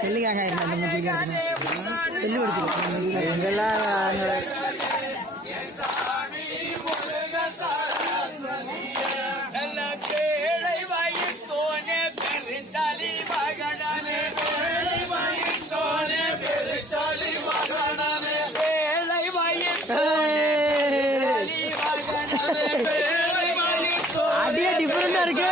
cell கேங்க இந்த மூஞ்சில இருக்கு செல்லு அடிச்சிருக்கு இதெல்லாம் நல்ல கேளை வாயிட்டோனே பெருச்சாலி மகனே கேளை வாயிட்டோனே பெருச்சாலி மகனே கேளை வாயிட்டோனே பெருச்சாலி மகனே கேளை வாயிட்டோனே அடியே டிஃபரெண்டா இருக்கு